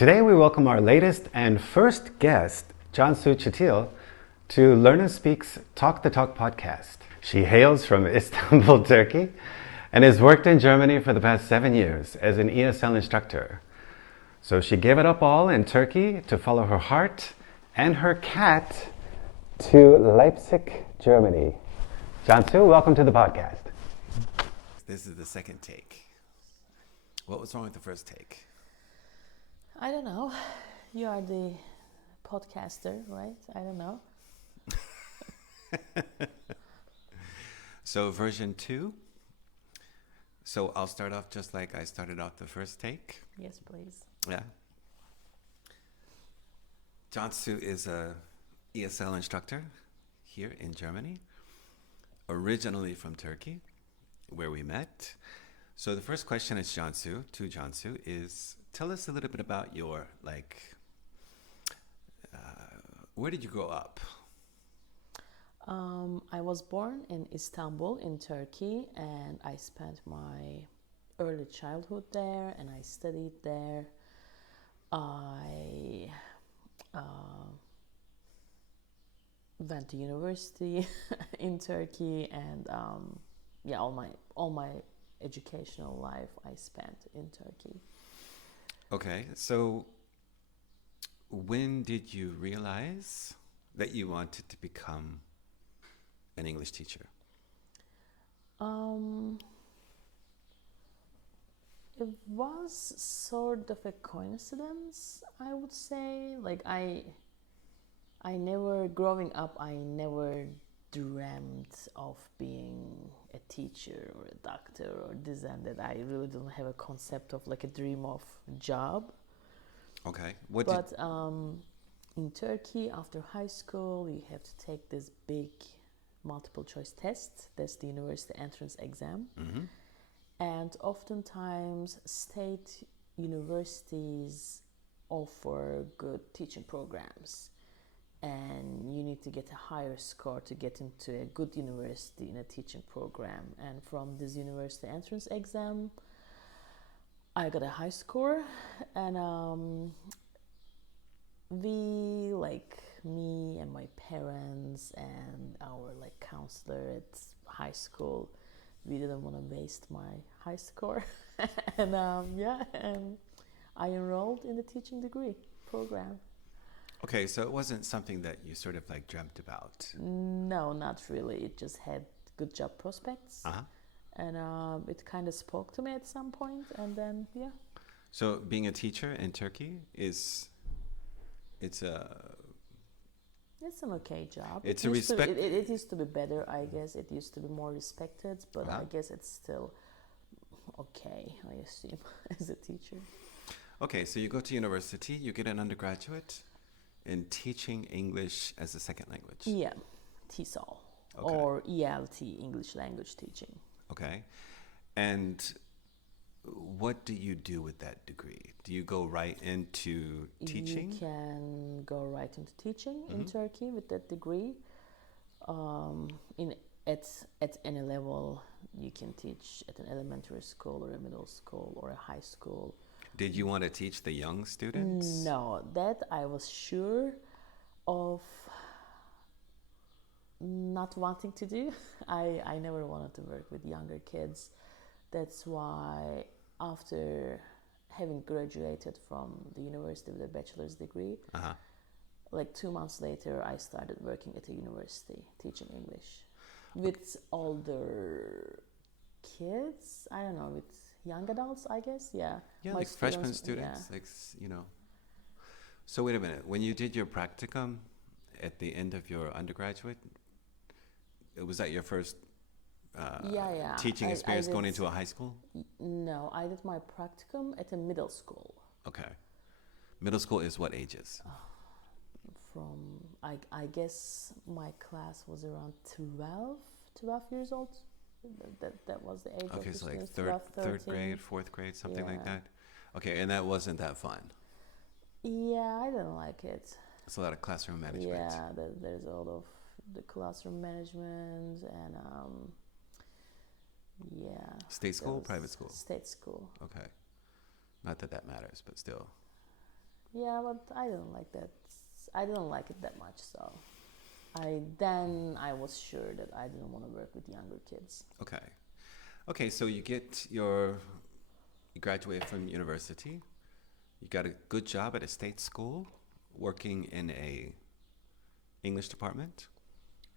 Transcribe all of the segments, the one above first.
Today we welcome our latest and first guest, Cansu, to Learn and Speak's Talk the Talk podcast. She hails from Istanbul, Turkey, and has worked in Germany for the past 7 years as an ESL instructor. So she gave it up all in Turkey to follow her heart and her cat to Leipzig, Germany. Cansu, welcome to the podcast. This is the second take. What was wrong with the first take? I don't know. You are the podcaster, right? I don't know. So version 2. So I'll start off just like I started off the first take. Yes, please. Yeah. Cansu is a ESL instructor here in Germany, originally from Turkey, where we met. So the first question is to Cansu, is tell us a little bit about your, where did you grow up? I was born in Istanbul in Turkey, and I spent my early childhood there, and I studied there. I went to university in Turkey, and all my educational life I spent in Turkey. Okay, so when did you realize that you wanted to become an English teacher? It was sort of a coincidence, I would say. Growing up, I never dreamt of being a teacher or a doctor or this and that. I really don't have a concept of a dream of job. Okay. In Turkey, after high school, you have to take this big multiple choice test. That's the university entrance exam. Mm-hmm. And oftentimes, state universities offer good teaching programs. And you need to get a higher score to get into a good university in a teaching program. And from this university entrance exam, I got a high score. And me and my parents and our counselor at high school, we didn't want to waste my high score. and I enrolled in the teaching degree program. Okay, so it wasn't something that you sort of dreamt about. No, not really. It just had good job prospects. Uh-huh. And it kind of spoke to me at some point, and then, yeah. So being a teacher in Turkey it's an okay job. It used to be better, I guess. It used to be more respected, but Uh-huh. I guess it's still okay, I assume, as a teacher. Okay, so you go to university, you get an undergraduate in teaching English as a second language. Yeah, TESOL, Okay. or ELT, English language teaching. Okay. And what do you do with that degree? Do you go right into teaching? You can go right into teaching in Mm-hmm. Turkey with that degree. At any level, you can teach at an elementary school or a middle school or a high school. Did you want to teach the young students? No, that I was sure of not wanting to do. I never wanted to work with younger kids. That's why after having graduated from the university with a bachelor's degree, Uh-huh. 2 months later, I started working at a university teaching English with older kids. I don't know, with young adults, I guess. Yeah. Yeah, My freshman students, yeah. So wait a minute. When you did your practicum at the end of your undergraduate, was that your first teaching experience going into a high school? No, I did my practicum at a middle school. Okay. Middle school is what ages? I guess my class was around 12 years old. That was the age. Okay, of so the third grade, fourth grade, something like Yeah. that. Okay, and that wasn't that fun. Yeah, I didn't like it. It's a lot of classroom management. Yeah, there's a lot of the classroom management and State school, private school? State school. Okay. Not that that matters, but still. Yeah, but I didn't like that. I didn't like it that much, so I was sure that I didn't want to work with younger kids. Okay. Okay, so you graduate from university. You got a good job at a state school, working in a English department.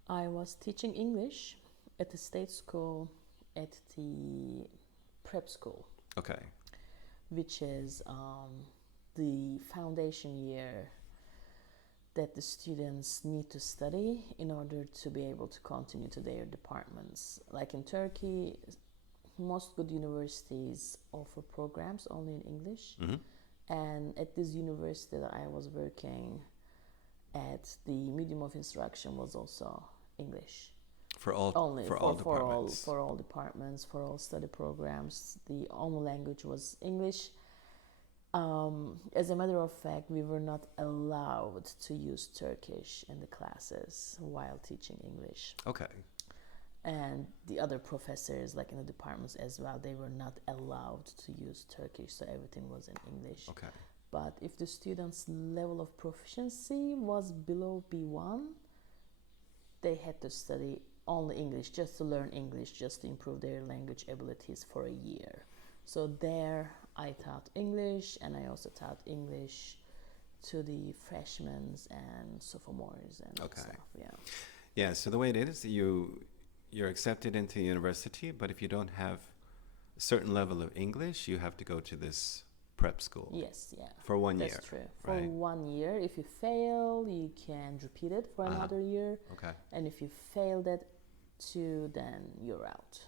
I was teaching English at the state school at the prep school, Okay. which is the foundation year that the students need to study in order to be able to continue to their departments. Like in Turkey, most good universities offer programs only in English. Mm-hmm. And at this university that I was working at, the medium of instruction was also English. For all Only for all departments. for all departments, for all study programs, the only language was English. As a matter of fact, we were not allowed to use Turkish in the classes while teaching English. Okay. And the other professors, like in the departments as well, they were not allowed to use Turkish, so everything was in English. Okay. But if the student's level of proficiency was below B1, they had to study only English, just to learn English, just to improve their language abilities for a year. So there I taught English, and I also taught English to the freshmen and sophomores and stuff. Yeah. Yeah, so the way it is, you're accepted into university, but if you don't have a certain level of English, you have to go to this prep school. Yes, yeah. For 1 year. That's true. For right? 1 year. If you fail, you can repeat it for another year. Okay. And if you fail that too, then you're out.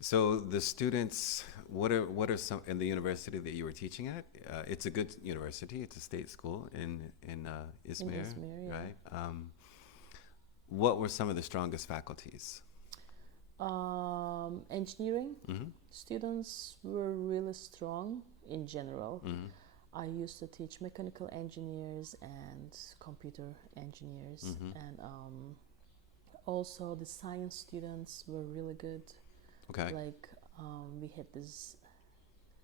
So the students, what are some in the university that you were teaching at? It's a good university. It's a state school in Izmir, Izmir, yeah. right? What were some of the strongest faculties? Engineering Mm-hmm. students were really strong in general. Mm-hmm. I used to teach mechanical engineers and computer engineers, Mm-hmm. and also the science students were really good. Okay. Like we had this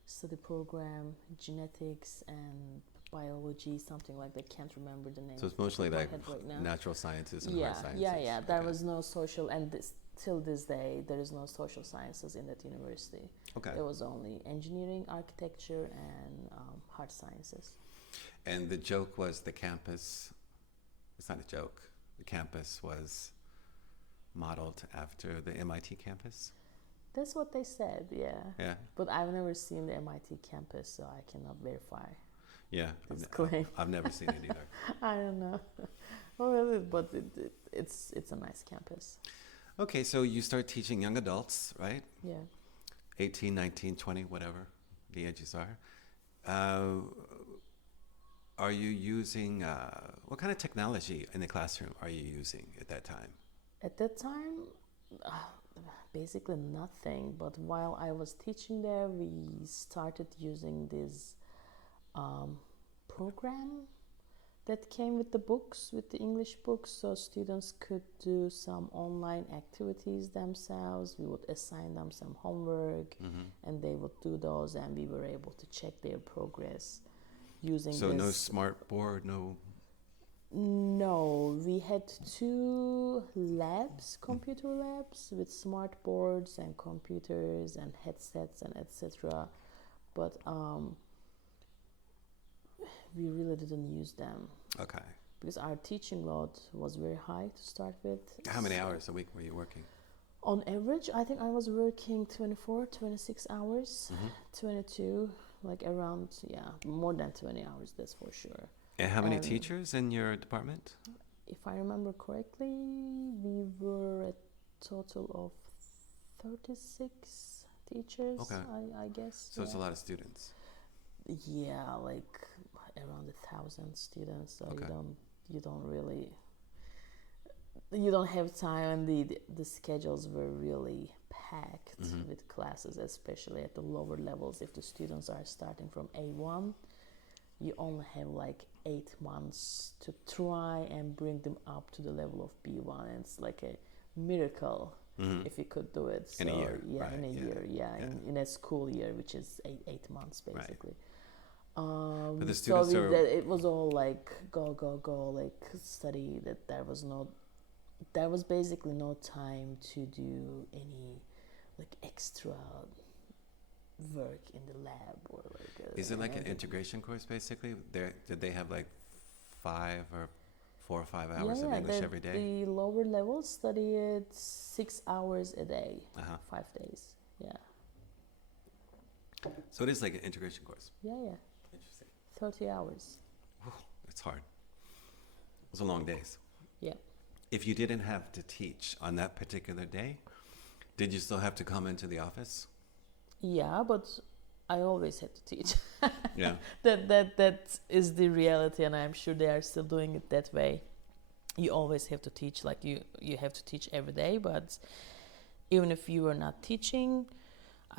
study program, genetics and biology, something like that. Can't remember the name. So it's mostly off the like top of my head right now. natural sciences and Yeah, hard sciences. yeah. There Okay. was no social, and till this day, there is no social sciences in that university. Okay. There was only engineering, architecture, and hard sciences. And the joke was the campus. It's not a joke. The campus was modeled after the MIT campus. That's what they said, yeah. Yeah. But I've never seen the MIT campus, so I cannot verify. Yeah. This claim. I've never seen it either. I don't know. Well, but it's a nice campus. Okay, so you start teaching young adults, right? Yeah. 18, 19, 20, whatever the ages are. Are you using, what kind of technology in the classroom are you using at that time? At that time, basically nothing. But while I was teaching there, we started using this program that came with the books, with the English books, so students could do some online activities themselves. We would assign them some homework, and they would do those, and we were able to check their progress using So this. no smart board, no... No, we had 2 labs, computer labs, with smart boards and computers and headsets and etc. But we really didn't use them. Okay. Because our teaching load was very high to start with. How many hours a week were you working? On average, I think I was working 24, 26 hours, 22, like around, more than 20 hours, that's for sure. And how many teachers in your department? If I remember correctly, we were a total of 36 teachers, Okay. I guess. So it's a lot of students. Yeah, like around 1,000 students. So Okay. you don't have time, and the schedules were really packed with classes, especially at the lower levels. If the students are starting from A1, you only have like 8 months to try and bring them up to the level of B1. And it's like a miracle if you could do it. In a year, Yeah, right, in a yeah, year, yeah. in a school year, which is eight months basically. But the So students are. it was all like go, like study. That there was basically no time to do any like extra work in the lab or like. Is it like an anything. integration course basically? Did they have like 4 or 5 hours of Yeah, English every day? the lower levels study it 6 hours a day, Uh-huh. 5 days. Yeah, So it is like an integration course. yeah. Interesting. 30 hours. Whew, it's hard. Those are long days. Yeah. If you didn't have to teach on that particular day, did you still have to come into the office? Yeah, but I always had to teach. Yeah. That is the reality, and I'm sure they are still doing it that way. You always have to teach, like you have to teach every day, but even if you were not teaching,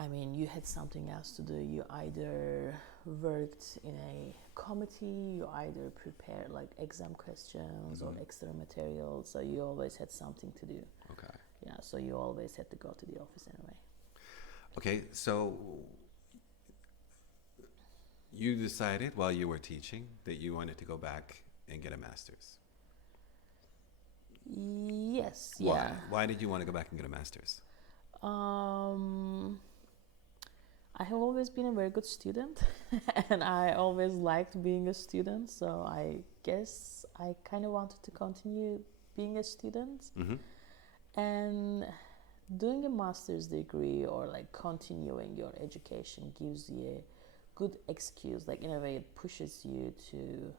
I mean, you had something else to do. You either worked in a committee, you either prepared like exam questions or extra materials, so you always had something to do. Okay. Yeah, so you always had to go to the office anyway. Okay, so you decided while you were teaching that you wanted to go back and get a master's. Yes, Why? yeah. Why did you want to go back and get a master's? I have always been a very good student and I always liked being a student, so I guess I kind of wanted to continue being a student. Mm-hmm. And doing a master's degree or like continuing your education gives you a good excuse, like in a way it pushes you to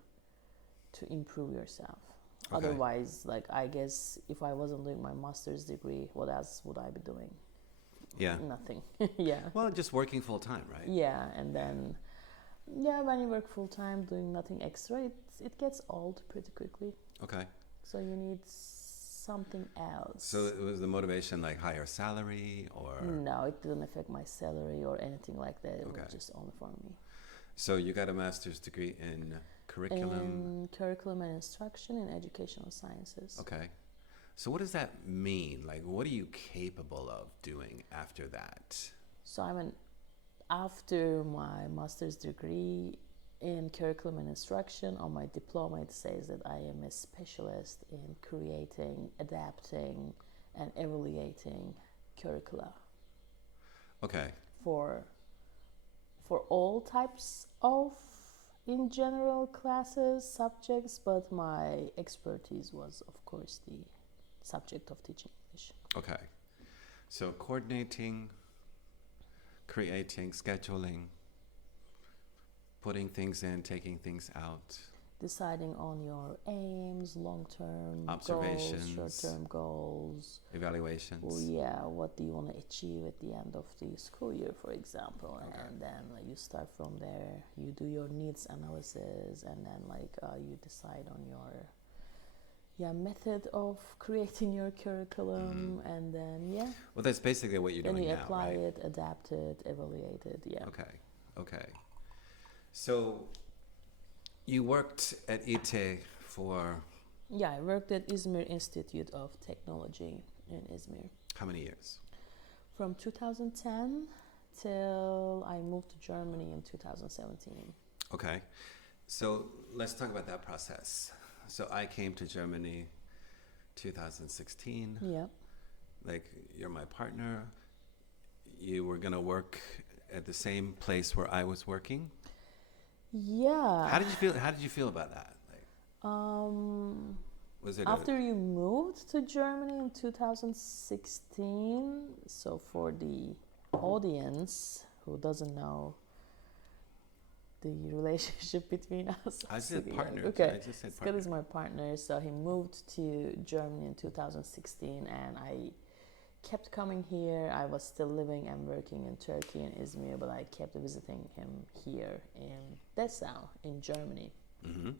improve yourself. Okay. Otherwise, like I guess if I wasn't doing my master's degree, what else would I be doing? Yeah. Nothing. Yeah. Well, just working full time, right? Yeah, and then when you work full time doing nothing extra, it gets old pretty quickly. Okay. So you need something else. So it was the motivation like higher salary or? No, it didn't affect my salary or anything like that. It Okay. was just only for me. So you got a master's degree in curriculum? In curriculum and instruction in educational sciences. Okay. So what does that mean? Like, what are you capable of doing after that? So after my master's degree in curriculum and instruction, on my diploma it says that I am a specialist in creating, adapting, and evaluating curricula. Okay. For all types of, in general, classes, subjects, but my expertise was, of course, the subject of teaching English. Okay. So coordinating, creating, scheduling, putting things in, taking things out. Deciding on your aims, long-term Observations. goals, short-term goals. Evaluations. Well, yeah, what do you want to achieve at the end of the school year, for example? Okay. And then you start from there. You do your needs analysis, and then you decide on your method of creating your curriculum, and then Well, that's basically what you're then doing you now, apply right? it, adapt it, evaluate it. Yeah. Okay. So you worked at ITE for Yeah, I worked at Izmir Institute of Technology in Izmir how many years? from 2010 till I moved to Germany in 2017. Okay. So let's talk about that process. So I came to Germany 2016. Yeah. Like, you're my partner. You were going to work at the same place where I was working. Yeah. How did you feel about that? Like, was it After you moved to Germany in 2016, so for the audience who doesn't know the relationship between us. I said Yeah, partner. Okay. I just said Scott partner. is my partner, so he moved to Germany in 2016, and I kept coming here. I was still living and working in Turkey in Izmir, but I kept visiting him here in Dessau in Germany. Mm-hmm.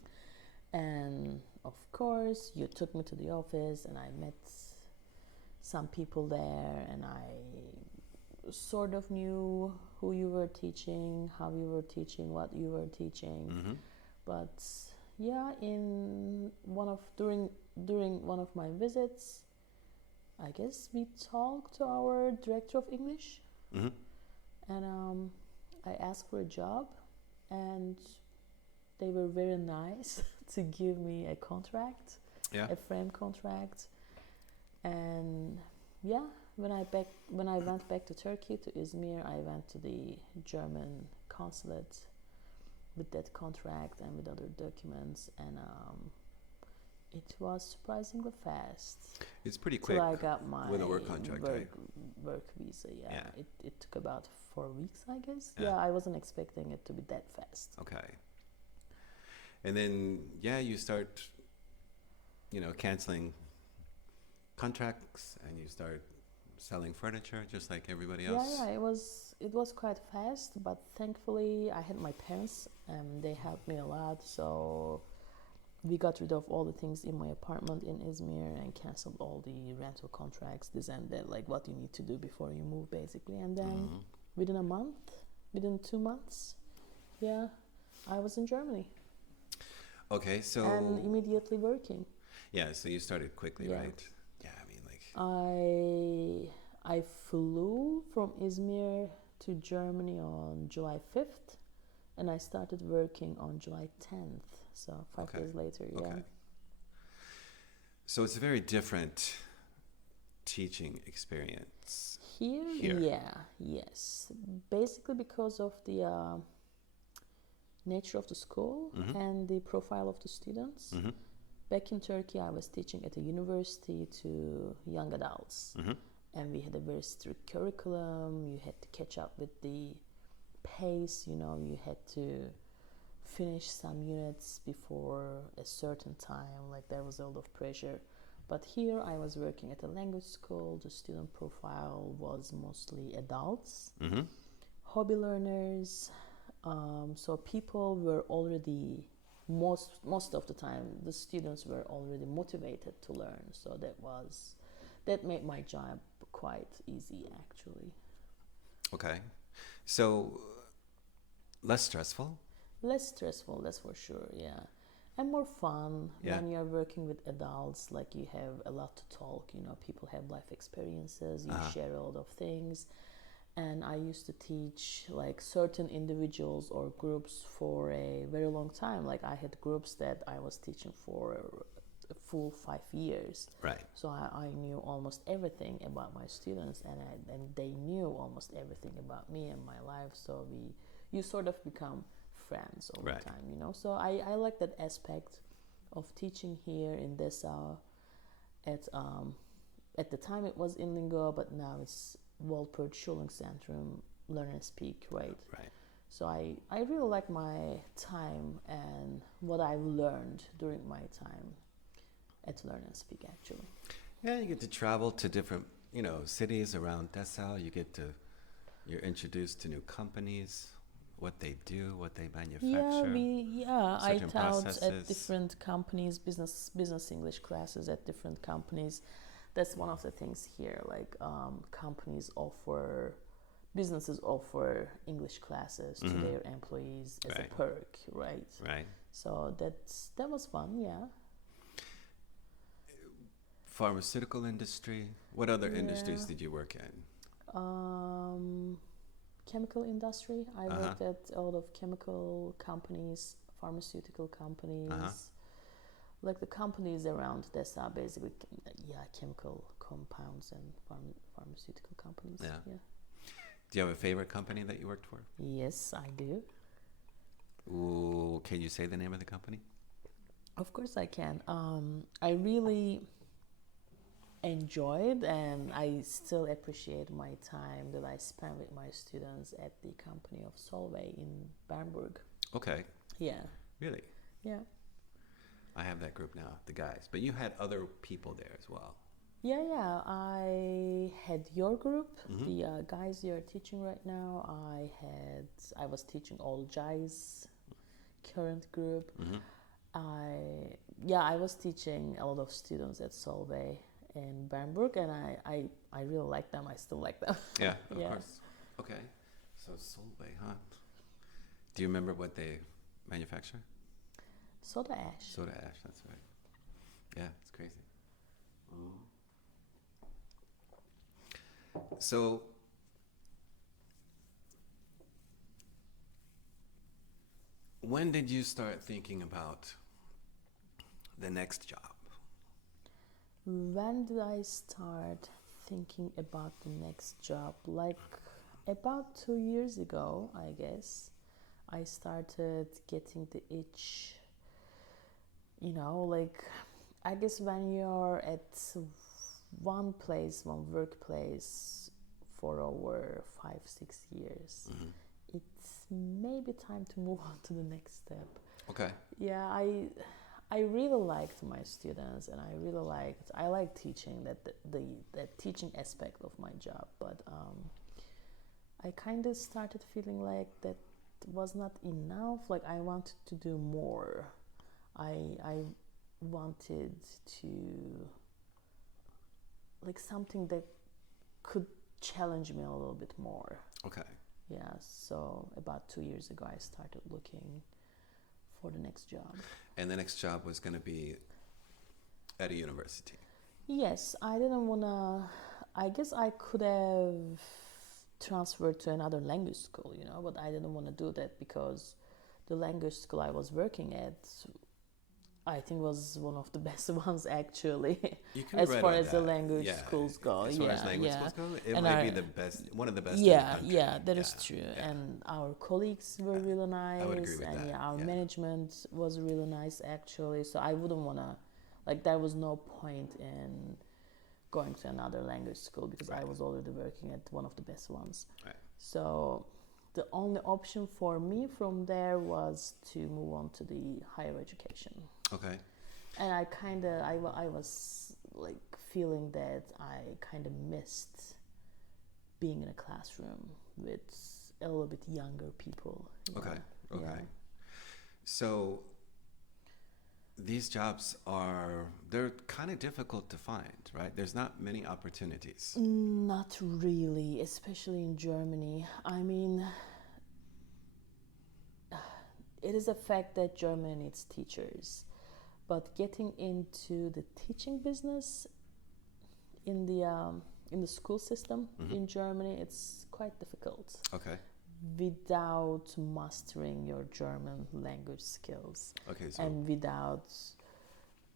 And of course, you took me to the office, and I met some people there, and I sort of knew who you were teaching, how you were teaching, what you were teaching. Mm-hmm. But yeah, during one of my visits, I guess we talked to our director of English, Mm-hmm. and I asked for a job, and They were very nice to give me a contract, Yeah. a frame contract, and yeah, when I went back to Turkey, to Izmir, I went to the German consulate with that contract and with other documents, and it was surprisingly fast. It's pretty Till quick I got my with a work contract, right? work visa. Yeah, Yeah. it took about 4 weeks, I guess. Yeah. Yeah, I wasn't expecting it to be that fast. Okay. And then, yeah, you start, canceling contracts and you start selling furniture just like everybody else. Yeah, it was quite fast, but thankfully I had my parents and they helped me a lot. So we got rid of all the things in my apartment in Izmir and canceled all the rental contracts, this and that, like what you need to do before you move, basically. And then within 2 months, yeah, I was in Germany. Okay, so and immediately working. yeah, so you started quickly, Yeah. right? Yeah, I mean, like, I flew from Izmir to Germany on July 5th, and I started working on July 10th. So 5 Okay. days later, yeah. Okay. So it's a very different teaching experience. Here. Yeah, yes. Basically because of the nature of the school and the profile of the students. Back in Turkey, I was teaching at a university to young adults. And we had a very strict curriculum. You had to catch up with the pace, you had to finish some units before a certain time. Like, there was a lot of pressure. But here I was working at a language school. The student profile was mostly adults, hobby learners. So people were already, most of the time, the students were already motivated to learn. So that made my job quite easy, actually. Okay. So less stressful? Less stressful, that's for sure, yeah. And more fun. Yeah. When you're working with adults, like, you have a lot to talk, people have life experiences, you share a lot of things. And I used to teach like certain individuals or groups for a very long time. Like, I had groups that I was teaching for a full 5 years. Right. So I knew almost everything about my students, and they knew almost everything about me and my life. So you sort of become friends over Right. time, So I like that aspect of teaching here in Dessau. At the time it was in Lingo, but now it's Walpert Schulungszentrum Learn and Speak, right? Right. So I really like my time and what I've learned during my time at Learn and Speak, actually. Yeah, you get to travel to different, cities around Dessau. You're introduced to new companies, what they do, what they manufacture. I certain taught processes. at different companies, business English classes at different companies. That's one of the things here. Like, businesses offer English classes to their employees as Right. a perk, right? Right. So that was fun, yeah. Pharmaceutical industry. What other Yeah. industries did you work in? Chemical industry. I worked at a lot of chemical companies, pharmaceutical companies. Like, the companies around Dessau, basically, chemical compounds and pharmaceutical companies. Yeah. Do you have a favorite company that you worked for? Yes, I do. Ooh, can you say the name of the company? Of course I can. I really enjoyed, and I still appreciate my time that I spent with my students at the company of Solvay in Bernburg. Okay. Yeah. Really? Yeah. I have that group now, the guys. But you had other people there as well. Yeah. I had your group, the guys you're teaching right now. I was teaching all Jai's current group. I was teaching a lot of students at Solvay in Bernburg, and I really like them. I still like them. Yeah, of Yeah. course. Okay. So Solvay, huh? Do you remember what they manufacture? Soda ash. Soda ash, that's right. Yeah, it's crazy. So, when did you start thinking about the next job? When did I start thinking about the next job? Like about 2 years ago, I guess. I started getting the itch, like I guess when you're at one place, one workplace for over 5, 6 years, it's maybe time to move on to the next step. Okay. Yeah, I really liked my students, and I like teaching, that teaching aspect of my job, but I kind of started feeling like that was not enough. Like I wanted to do more. I wanted to, like, something that could challenge me a little bit more. Okay. Yeah, so about 2 years ago I started looking for the next job. And the next job was going to be at a university. Yes, I didn't want to. I guess I could have transferred to another language school, but I didn't want to do that because the language school I was working at, I think, was one of the best ones actually, You can as be right far on as the that. language Yeah. schools go. As far as language schools go, it And might be the best, one of the best in Yeah, the country. yeah, that is true. Yeah. And our colleagues were really nice. I would agree with and that, yeah, our yeah. management was really nice actually. So I wouldn't want to, like, there was no point in going to another language school because I was already working at one of the best ones. Right. So the only option for me from there was to move on to the higher education. Okay. And I was like feeling that I kind of missed being in a classroom with a little bit younger people. Okay. Yeah. Okay. So these jobs they're kind of difficult to find, right? There's not many opportunities. Not really, especially in Germany. I mean, it is a fact that Germany needs teachers, but getting into the teaching business in the school system in Germany, it's quite difficult. Okay. Without mastering your German language skills. Okay. So And without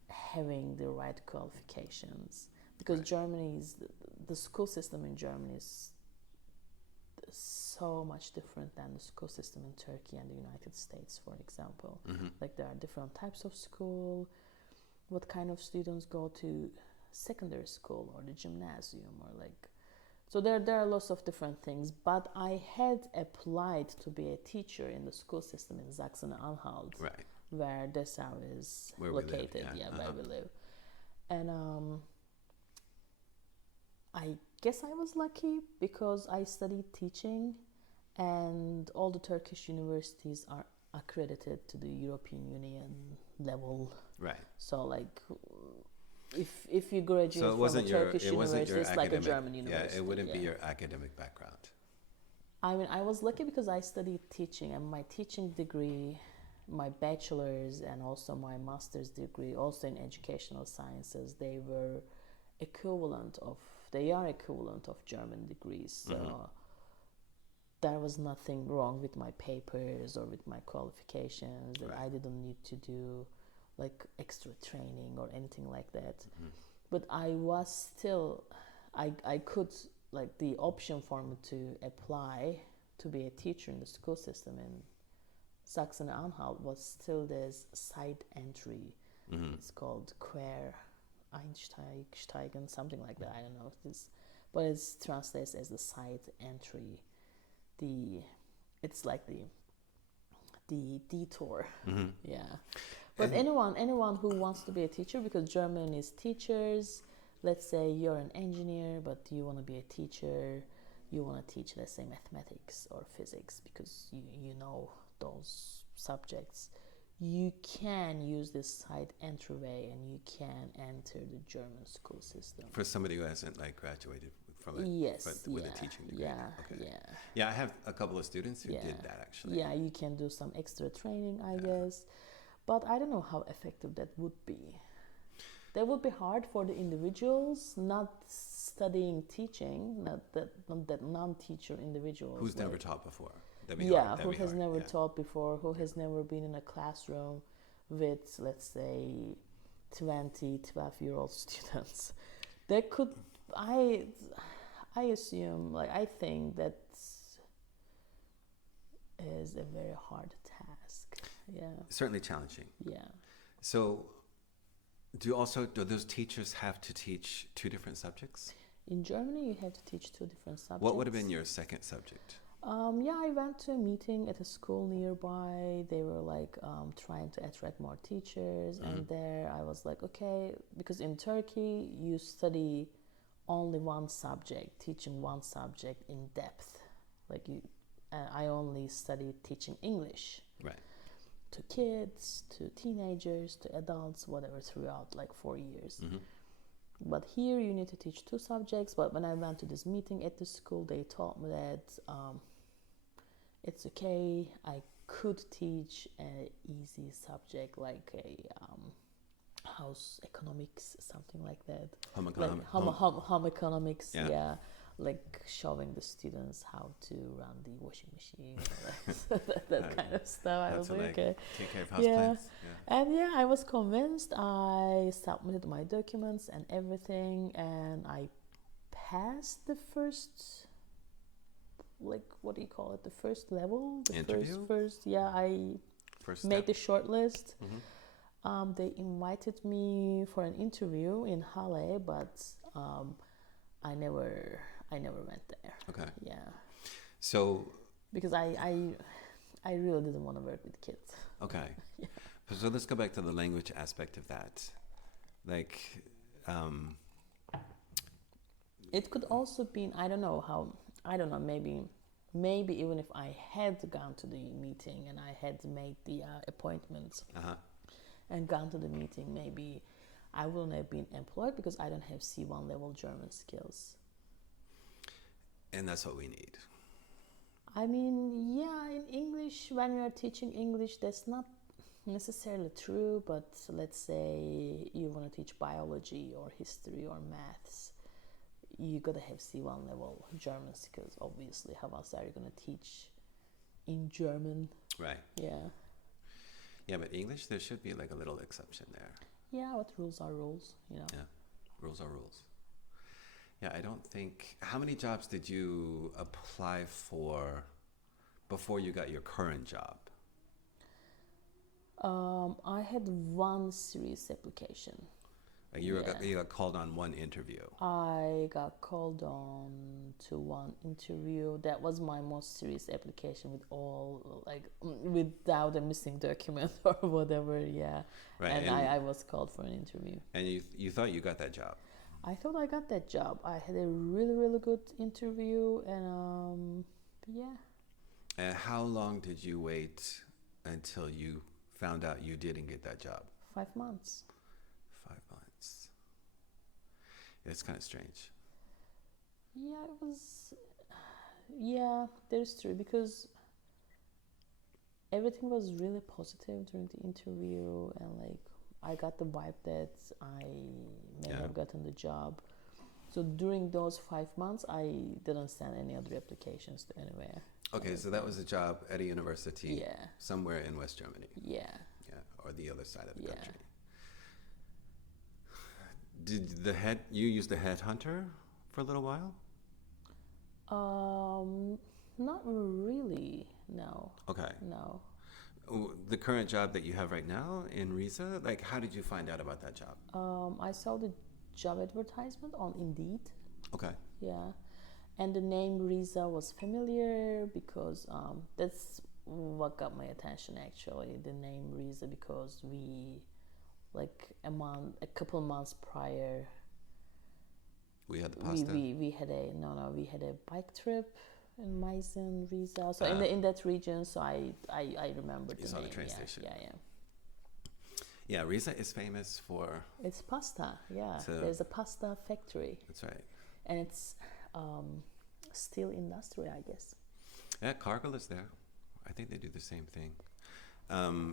having the right qualifications, because Right. the school system in Germany is so much different than the school system in Turkey and the United States, for example. Like there are different types of school, what kind of students go to secondary school or the gymnasium, or like, so there are lots of different things. But I had applied to be a teacher in the school system in Sachsen-Anhalt, Right. where Dessau is Where we live, located. yeah. Where we live. And I guess I was lucky because I studied teaching, and all the Turkish universities are accredited to the European Union level. Right. So like, if you graduate So it from a wasn't Turkish your university, it's like a academic, German university. Yeah, it wouldn't be your academic background. I mean, I was lucky because I studied teaching, and my teaching degree, my bachelor's and also my master's degree, also in educational sciences, they are equivalent of German degrees. So there was nothing wrong with my papers or with my qualifications. That I didn't need to do like extra training or anything like that. But I was still, I could, like, the option for me to apply to be a teacher in the school system in Sachsen-Anhalt was still this side entry. It's called Quer Einsteigen, something like that. I don't know if this, but it's translates as the side entry. It's like the detour. Yeah. But anyone who wants to be a teacher, because German is teachers. Let's say you're an engineer, but you want to be a teacher. You want to teach, let's say, mathematics or physics, because you know those subjects. You can use this side entryway, and you can enter the German school system. For somebody who hasn't like graduated from it, Yes, but with a teaching degree. Yeah, Okay. yeah. Yeah, I have a couple of students who did that actually. Yeah, you can do some extra training, I guess. But I don't know how effective that would be. That would be hard for the individuals not studying teaching, not that non-teacher individuals. Who's never taught before? That'd be Yeah, hard. That'd who be has hard. never Yeah. taught before, who has never been in a classroom with, let's say, 20, 12-year-old students. There could, I, I assume, like, I think that is a very hard task. Yeah, Certainly challenging. yeah. So, do those teachers have to teach two different subjects? In Germany, you have to teach two different subjects. What would have been your second subject? Yeah, I went to a meeting at a school nearby. They were like trying to attract more teachers, and there I was like, okay, because in Turkey you study only one subject, teaching one subject in depth. Like I only studied teaching English Right. to kids, to teenagers, to adults, whatever, throughout like 4 years. But here you need to teach two subjects. But when I went to this meeting at the school, they told me that it's okay. I could teach an easy subject like a house economics, something like that. Home economics, Yeah. yeah. Like showing the students how to run the washing machine, that kind of stuff. I was like, okay. Take care of houseplants. Yeah. And yeah, I was convinced. I submitted my documents and everything, and I passed the first, like, what do you call it? The first level? The Interview? First, yeah, I First made step. the short list. Mm-hmm. They invited me for an interview in Halle, but I never went there. Okay. Yeah, So, because I really didn't want to work with kids. okay. Yeah. So let's go back to the language aspect of that. Like, It could also be, I don't know, maybe even if I had gone to the meeting and I had made the appointments and gone to the meeting, maybe I wouldn't have been employed because I don't have C1 level German skills. and that's what we need. I mean, yeah, in English, when you are teaching English, that's not necessarily true, but let's say you want to teach biology or history or maths, you gotta have C1 level German skills, obviously. How else are you gonna teach in German? Right. Yeah. Yeah, but English, there should be like a little exception there. Yeah, what rules are rules, you know? Yeah. Rules are rules. Yeah, I don't think. How many jobs did you apply for before you got your current job? I had one serious application. Like you got called on one interview. I got called on to one interview. That was my most serious application with all, like, without a missing document or whatever, yeah. Right, And and- I was called for an interview. And you thought you got that job. I thought I got that job. I had a really, really good interview, and yeah. And how long did you wait until you found out you didn't get that job? 5 months. 5 months. It's kind of strange. Yeah, it was. Yeah, that is true, because everything was really positive during the interview, and like I got the vibe that I may have gotten the job. So during those 5 months, I didn't send any other applications to anywhere. Okay, so that was a job at a university Yeah. somewhere in West Germany. Yeah. Yeah, or the other side of the Yeah. country. Did you use the headhunter for a little while? Not really. No. Okay. No. The current job that you have right now in Riesa, like how did you find out about that job? I saw the job advertisement on Indeed. Okay. Yeah, and the name Riesa was familiar because that's what got my attention, actually. The name Riesa, because we, like a couple months prior, We had the pasta. we had a bike trip in Meissen, Riesa. So Ah. in that region, so I remember the You saw name. the train yeah, station. Yeah. Yeah, Riesa is famous for. It's pasta. Yeah, So- there's a pasta factory, That's right. and it's steel industry, I guess. Yeah, Cargill is there. I think they do the same thing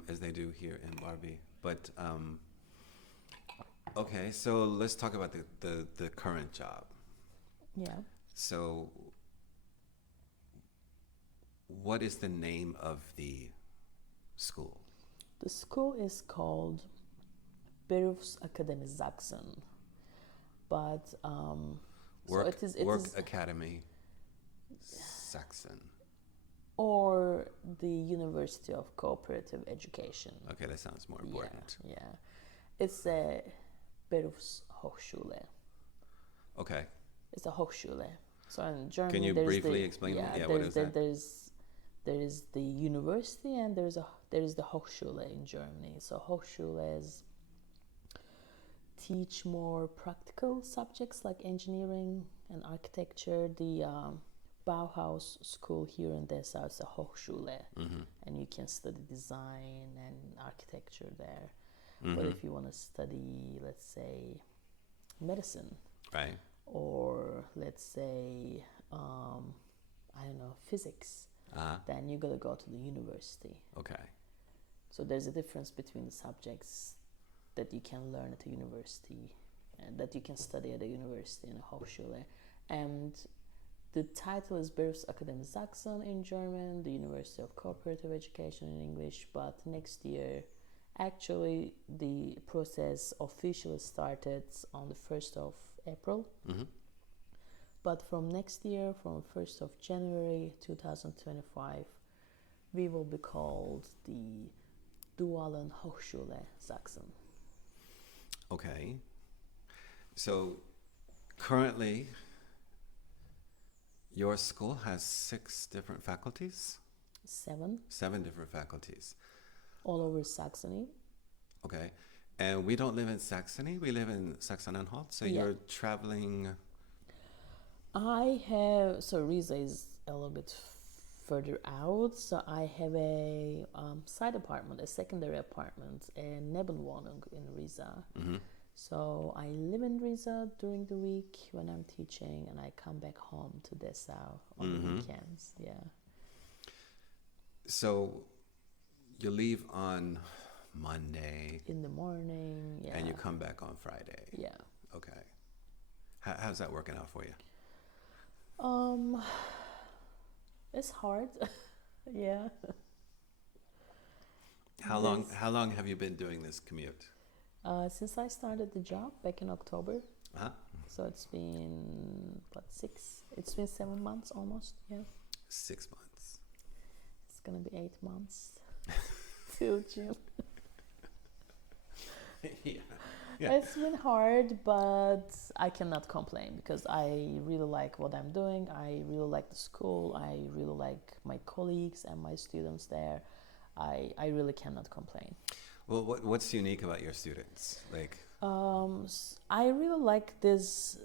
as they do here in Barbie. But okay, so let's talk about the current job. Yeah. So what is the name of the school? The school is called Berufsakademie Sachsen, but Work, it Work is, Academy Saxon. or the University of Cooperative Education. Okay, that sounds more important. Yeah. It's a Berufshochschule. Okay. It's a Hochschule. So in Germany, Can you there's briefly the, explain? Yeah, What is that? there is the university and there is the Hochschule in Germany. So Hochschules teach more practical subjects like engineering and architecture. The Bauhaus school here in Dessau is a Hochschule, and you can study design and architecture there. But if you want to study, let's say, medicine, Right. or let's say, I don't know, physics, then you gotta go to the university. Okay. So there's a difference between the subjects that you can learn at a university and that you can study at a university in a Hochschule. And the title is Berufsakademie Sachsen in German, the University of Cooperative Education in English, but next year, actually, the process officially started on the 1st of April. But from next year, from 1st of January 2025, we will be called the Dualen Hochschule Sachsen. Okay. So currently, your school has 6 different faculties? 7, 7 different faculties. all over Saxony. Okay. And we don't live in Saxony, we live in Saxon-Anhalt. So Yeah. you're traveling. So Riesa is a little bit further out. So I have a side apartment, a secondary apartment, a Nebenwohnung in Riesa. So I live in Riesa during the week when I'm teaching, and I come back home to Dessau on the weekends. Yeah. So you leave on Monday In the morning. Yeah. and you come back on Friday. Yeah. Okay. How's that working out for you? It's hard. Yeah. How long have you been doing this commute? Since I started the job back in October. Huh? So it's been, it's been 7 months almost, yeah. 6 months. It's gonna be 8 months till June. Yeah. Yeah. It's been hard, but I cannot complain because I really like what I'm doing. I really like the school. I really like my colleagues and my students there. I really cannot complain. Well, what's unique about your students? Like, I really like this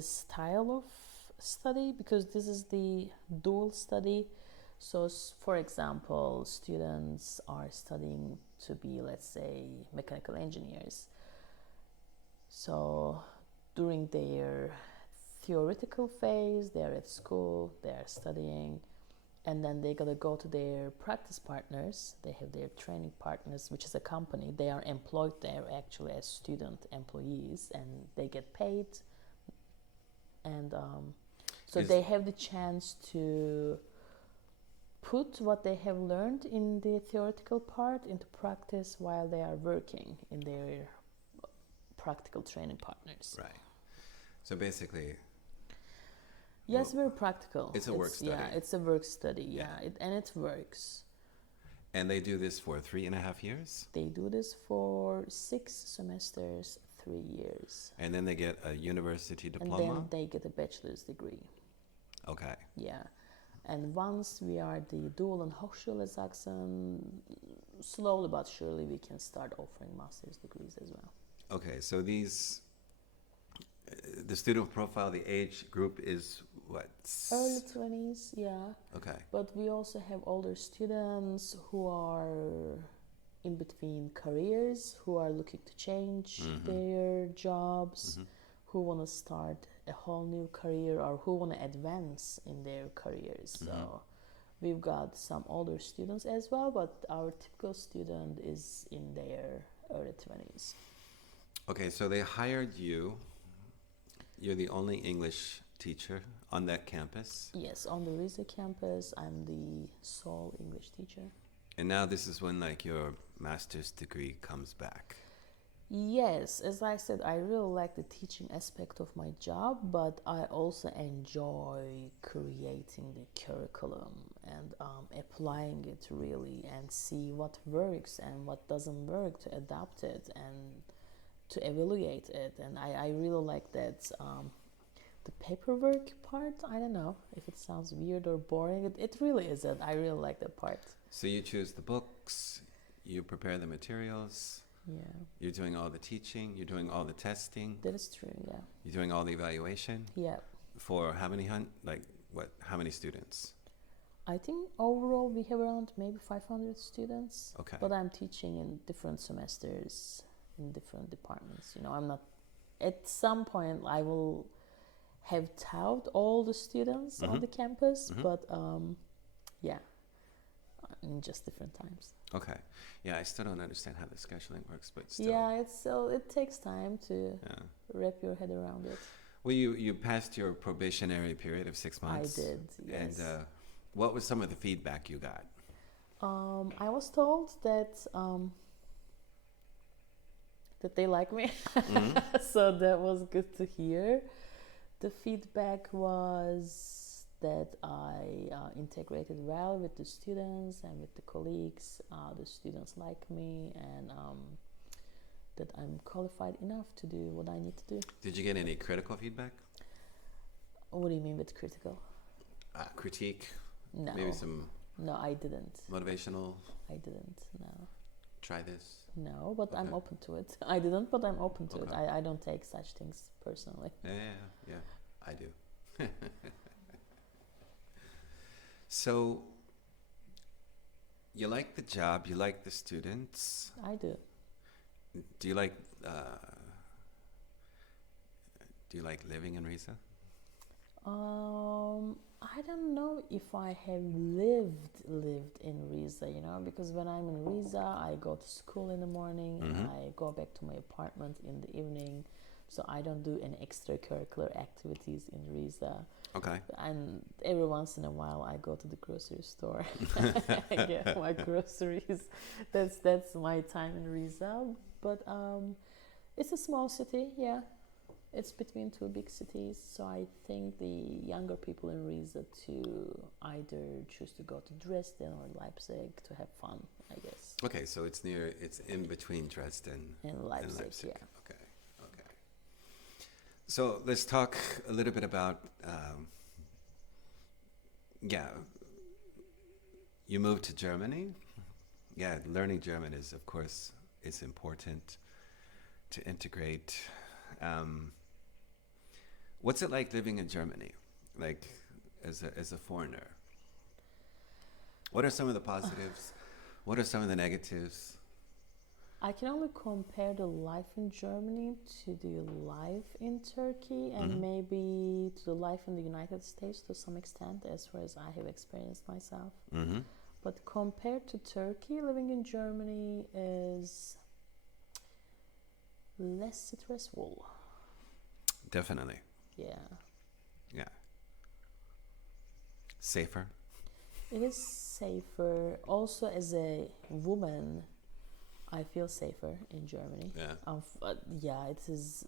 style of study because this is the dual study. So, for example, students are studying to be, let's say, mechanical engineers. So, during their theoretical phase, they're at school, they're studying, and then they gotta go to their practice partners. They have their training partners, which is a company. They are employed there actually as student employees, and they get paid. And they have the chance to put what they have learned in the theoretical part into practice while they are working in their practical training partners. right. So basically, Yes, very practical. It's a work study. Yeah, it's a work study. Yeah, Yeah. and it works. and they do this for 3.5 years, They do this for 6 semesters, 3 years. and then they get a university And diploma. then they get a bachelor's degree. Okay. Yeah. And once we are the dual and Hochschule Sachsen, slowly but surely we can start offering master's degrees as well. Okay. So the student profile, the age group is what? Early 20s, yeah. Okay. But we also have older students who are in between careers, who are looking to change their jobs, who want to start a whole new career or who want to advance in their careers. So we've got some older students as well, but our typical student is in their early 20s. Okay. So they hired you. You're the only English teacher on that campus. Yes, on the Riza campus, I'm the sole English teacher. And now this is when like your master's degree comes back. Yes, as I said, I really like the teaching aspect of my job, but I also enjoy creating the curriculum and applying it really and see what works and what doesn't work to adapt it and to evaluate it. And I really like that the paperwork part. I don't know if it sounds weird or boring. It really isn't. I really like that part. So you choose the books, you prepare the materials. Yeah, You're doing all the teaching. You're doing all the testing. that is true. Yeah, You're doing all the evaluation. yeah. For how many how many students? I think overall we have around maybe 500 students. Okay. But I'm teaching in different semesters in different departments. You know, I'm not. At some point, I will have taught all the students on the campus, but yeah, in just different times. Okay. Yeah, I still don't understand how the scheduling works, but still. Yeah, it's still it takes time to Yeah. wrap your head around it. Well, you passed your probationary period of 6 months. I did. Yes. And what was some of the feedback you got? I was told that that they like me, so that was good to hear. The feedback was that I integrated well with the students and with the colleagues. The students like me, and that I'm qualified enough to do what I need to do. Did you get any critical feedback? What do you mean with critical? Critique? No. Maybe some No, I didn't. motivational? I didn't. No. Try this? No, but I'm Okay. open to it. I didn't, but I'm open to it. Okay. I don't take such things personally. Yeah, I do. So, you like the job, you like the students. I do. Do you like living in Riza? I don't know if I have lived in Riza, you know, because when I'm in Riza, I go to school in the morning and I go back to my apartment in the evening. So I don't do any extracurricular activities in Riza. Okay. And every once in a while, I go to the grocery store. I get my groceries. That's my time in Riza. But it's a small city, yeah. It's between two big cities, so I think the younger people in Riza to either choose to go to Dresden or Leipzig to have fun, I guess. Okay, so it's in between Dresden And Leipzig, yeah. Okay. So let's talk a little bit about, you moved to Germany. Yeah, learning German is, of course, it's important to integrate. What's it like living in Germany, like as a foreigner? What are some of the positives? What are some of the negatives? I can only compare the life in Germany to the life in Turkey and maybe to the life in the United States to some extent, as far as I have experienced myself. But compared to Turkey, living in Germany is less stressful. Definitely. Yeah. Safer. It is safer. Also, as a woman, I feel safer in Germany. Yeah. It is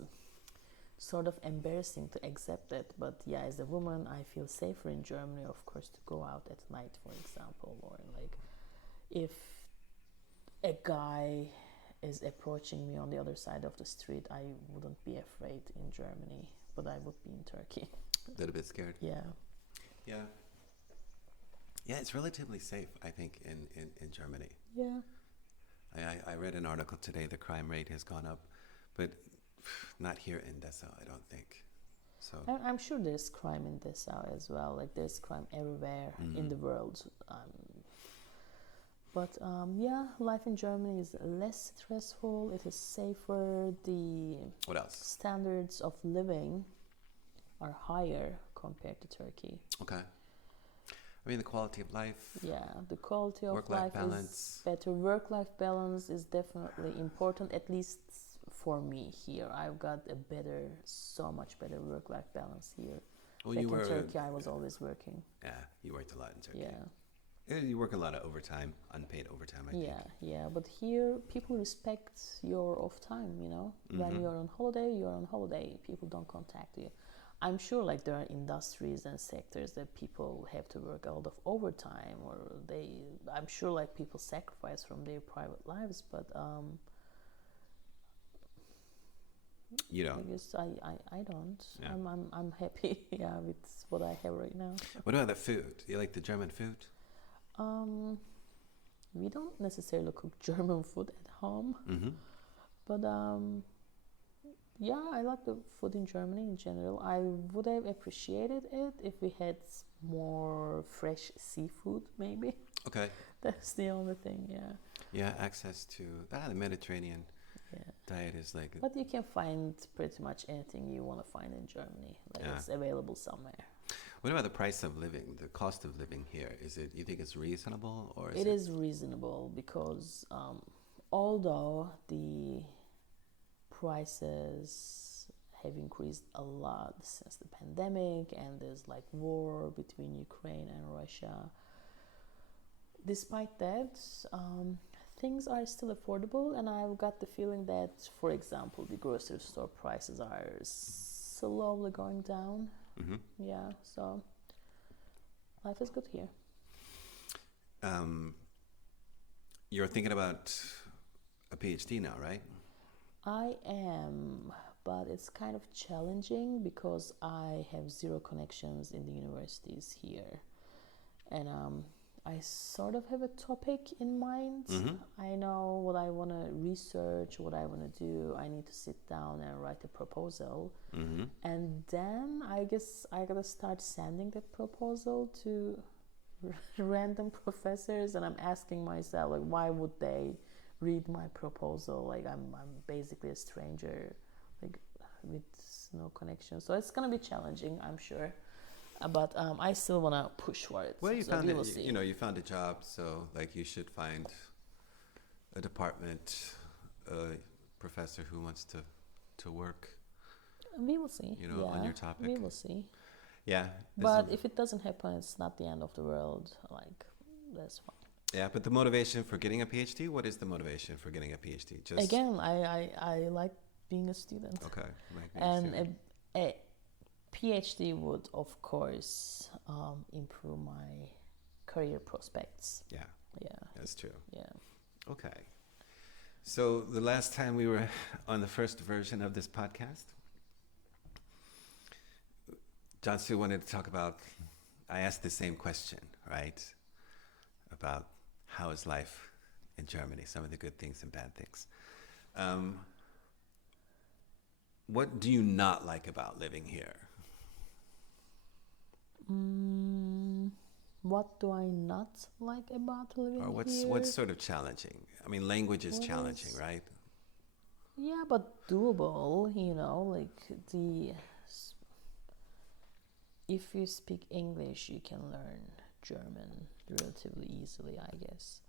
sort of embarrassing to accept it, but yeah, as a woman, I feel safer in Germany, of course, to go out at night, for example, or like if a guy is approaching me on the other side of the street, I wouldn't be afraid in Germany, but I would be in Turkey. A little bit scared. Yeah. Yeah, it's relatively safe, I think, in Germany. Yeah. I read an article today, the crime rate has gone up, but not here in Dessau, I don't think. So I'm sure there's crime in Dessau as well. Like there's crime everywhere in the world. But life in Germany is less stressful. It is safer. The what else? standards of living are higher compared to Turkey. Okay. I mean, the quality of life. Yeah, the quality of Work-life life balance. is better. Work-life balance is definitely important, at least for me here. I've got so much better work-life balance here Well, Back you in were Turkey, I was always working. yeah, you worked a lot in Turkey. Yeah. Yeah, you work a lot of overtime, unpaid overtime, I think. Yeah. But here, people respect your off time, you know? When you're on holiday, you're on holiday. People don't contact you. I'm sure like there are industries and sectors that people have to work a lot of overtime, or I'm sure like people sacrifice from their private lives, but You I don't. guess I don't. Yeah. I'm happy, yeah, with what I have right now. What about the food? You like the German food? We don't necessarily cook German food at home, Mm-hmm. but yeah, I like the food in Germany in general. I would have appreciated it if we had more fresh seafood, maybe. Okay. That's the only thing, yeah. Yeah, access to the Mediterranean Yeah. diet is like But you can find pretty much anything you want to find in Germany. Like Yeah. it's available somewhere. What about the price of living, the cost of living here? Is it, you think it's reasonable or is It is reasonable because although the prices have increased a lot since the pandemic and there's like war between Ukraine and Russia, despite that, things are still affordable, and I've got the feeling that, for example, the grocery store prices are slowly going down. Mm-hmm. Yeah, so life is good here. You're thinking about a PhD now, right? I am, but it's kind of challenging because I have zero connections in the universities here. And I sort of have a topic in mind. Mm-hmm. I know what I want to research, what I want to do. I need to sit down and write a proposal. Mm-hmm. And then I guess I gotta start sending that proposal to random professors, and I'm asking myself, like, why would they read my proposal? Like, I'm basically a stranger, like, with no connection. So it's gonna be challenging, I'm sure. But I still wanna push for it. Well, you so found we it. will see. You know, you found a job, so like you should find a department, a professor who wants to work. We will see. You know, on your topic. We will see. Yeah. But if it doesn't happen, it's not the end of the world. Like, that's fine. Yeah, but the motivation for getting a PhD. What is the motivation for getting a PhD? Just Again, I like being a student. Okay. Like being a And student. a PhD would, of course, improve my career prospects. Yeah, Yeah, that's true. yeah. Okay. So the last time we were on the first version of this podcast, Cansu wanted to talk about, I asked the same question, right? About how is life in Germany, some of the good things and bad things. What do you not like about living here? What do I not like about living Or here? what's sort of challenging? I mean, language is What challenging, is- right? Yeah, but doable, you know, like if you speak English, you can learn German relatively easily, I guess.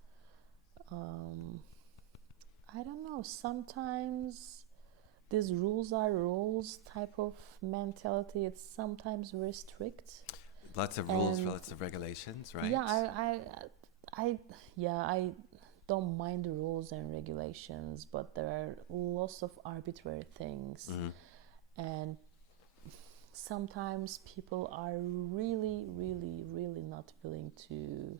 I don't know, sometimes these rules are rules type of mentality, it's sometimes very strict. Lots of rules, And- lots of regulations, right? Yeah, I don't mind the rules and regulations, but there are lots of arbitrary things, Mhm. and sometimes people are really, really, really not willing to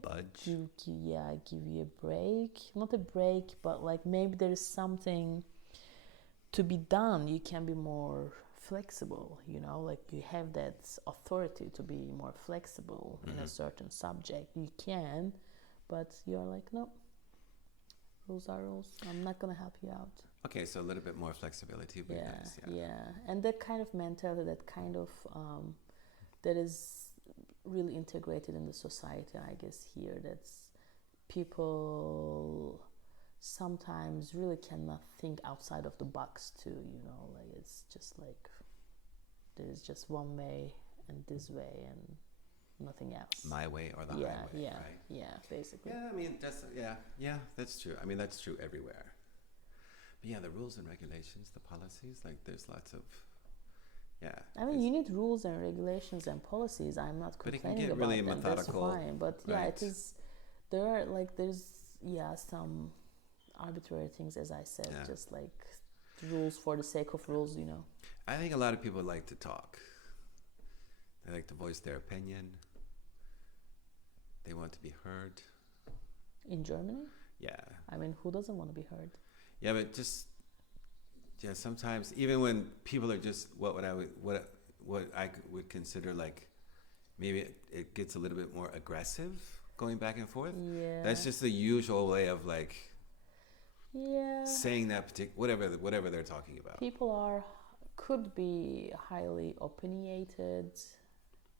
Budge. give you a break. Not a break, but like maybe there is something to be done. You can be more flexible, you know, like you have that authority to be more flexible in a certain subject. You can, but you're like, no, rules are rules. I'm not gonna help you out. Okay, so a little bit more flexibility would be nice. Yeah. And that kind of mentality, that kind of that is really integrated in the society, I guess, here. That's people sometimes really cannot think outside of the box too, you know, like it's just like there's just one way and this way and nothing else. My way or the yeah, highway, yeah, right? yeah, basically. Yeah, I mean, that's true. I mean, that's true everywhere. But yeah, the rules and regulations, the policies, like there's lots of Yeah. I mean, you need rules and regulations and policies. I'm not But it can complaining get about really them. methodical, That's fine. But yeah, right? it is. There are like there's some arbitrary things, as I said, Yeah. just like rules for the sake of rules. I think a lot of people like to talk. They like to voice their opinion. They want to be heard. In Germany, Yeah. I mean, who doesn't want to be heard? Yeah, but just sometimes even when people are just what I would consider like maybe it gets a little bit more aggressive going back and forth. Yeah. That's just the usual way of like Yeah. saying that whatever they're talking about. People could be highly opinionated.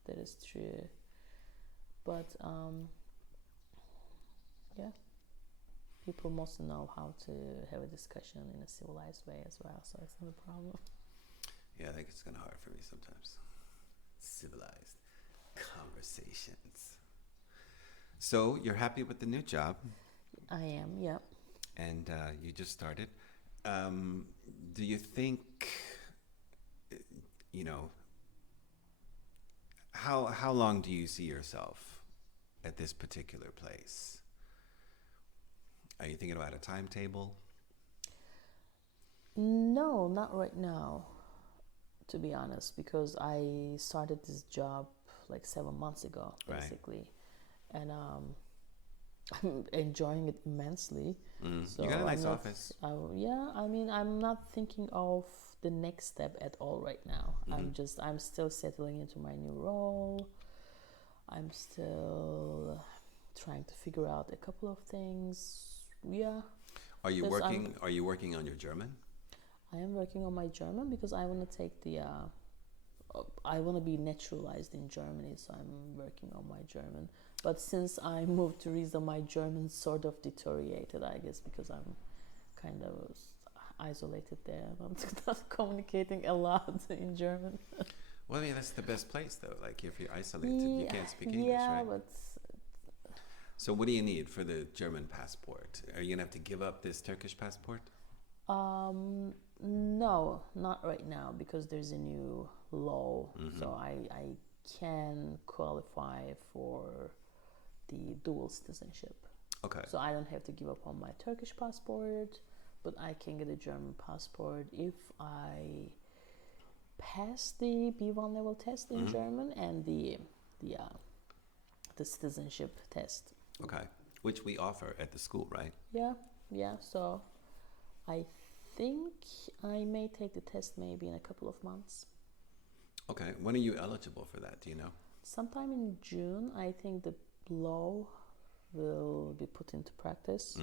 That is true. But yeah, people must know how to have a discussion in a civilized way as well, so it's not a problem. Yeah, I think it's kind of hard for me sometimes. Civilized conversations. So you're happy with the new job, I am, yeah. and you just started. Do you think, you know, how long do you see yourself at this particular place? Are you thinking about a timetable? No, not right now, to be honest, because I started this job like 7 months ago, Right. basically, and I'm enjoying it immensely. So You got a nice I'm not, office. yeah, I mean, I'm not thinking of the next step at all right now. I'm still settling into my new role. I'm still trying to figure out a couple of things. Yeah, Are you Yes, working? Are you working on your German? I am working on my German because I want to take I want to be naturalized in Germany, so I'm working on my German. But since I moved to Riesa, my German sort of deteriorated, I guess, because I'm kind of isolated there. I'm not communicating a lot in German. Well, I mean, that's the best place, though. Like, if you're isolated, you can't speak English, yeah, right? but So, what do you need for the German passport? Are you gonna have to give up this Turkish passport? no, not right now because there's a new law, so I can qualify for the dual citizenship. Okay. So I don't have to give up on my Turkish passport, but I can get a German passport if I pass the B1 level test in German and the citizenship test. Okay. Which we offer at the school, right? Yeah. So I think I may take the test maybe in a couple of months. Okay. When are you eligible for that? Do you know? Sometime in June, I think the law will be put into practice.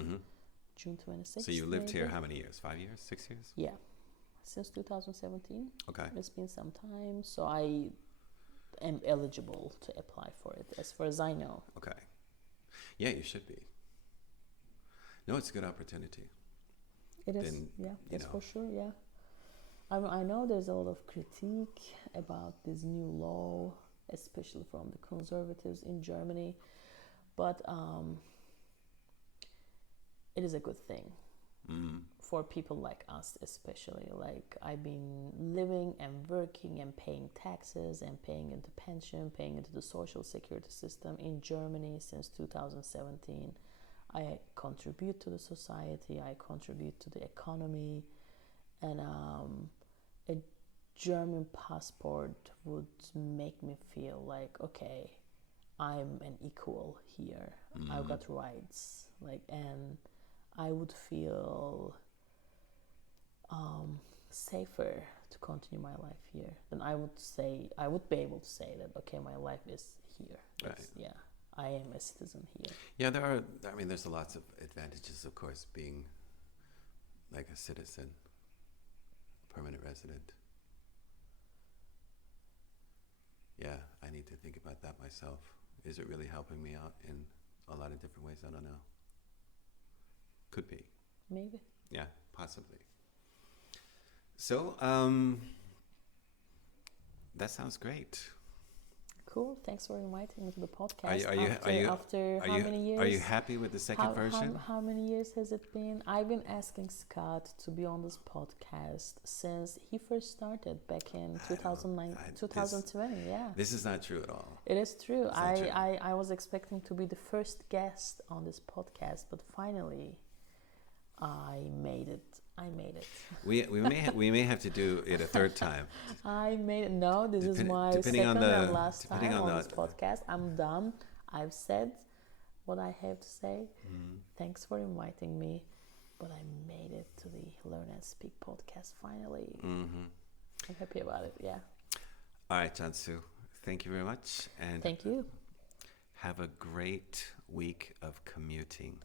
June 26th. So you lived maybe. here how many years? 5 years? 6 years? Yeah, since 2017. Okay. It's been some time, so I am eligible to apply for it, as far as I know. Okay. Yeah, you should be. No, it's a good opportunity. It is, Then, yeah, you that's know. for sure, yeah. I know there's a lot of critique about this new law, especially from the conservatives in Germany, but it is a good thing for people like us, especially. Like, I've been living and working and paying taxes and paying into pension, paying into the social security system in Germany since 2017. I contribute to the society, I contribute to the economy, and a German passport would make me feel like, okay, I'm an equal here. I've got rights, like, and I would feel safer to continue my life here. Then I would be able to say that, okay, my life is here. Right. Yeah, I am a citizen here. Yeah, there are. I mean, there's lots of advantages, of course, being like a citizen, permanent resident. Yeah, I need to think about that myself. Is it really helping me out in a lot of different ways? I don't know. Could be. Maybe. Yeah, possibly. So, that sounds great. Cool. Thanks for inviting me to the Are podcast. you are you after are you after are how you many years? are you happy with the second How, version? how many years has it been? I've been asking Scott to be on this podcast since he first started back in 2009, 2020. Yeah, This is not true at all. it is true. It's not true. I was expecting to be the first guest on this podcast, but finally I made it. I made it. We may have to do it a third time. I made it. No, this is my Depending on second the- and last depending time on on the- this podcast. I'm done. I've said what I have to say. Thanks for inviting me. But I made it to the Learn and Speak podcast finally. I'm happy about it. Yeah. All right, Cansu. Thank you very much, and Thank you. have a great week of commuting.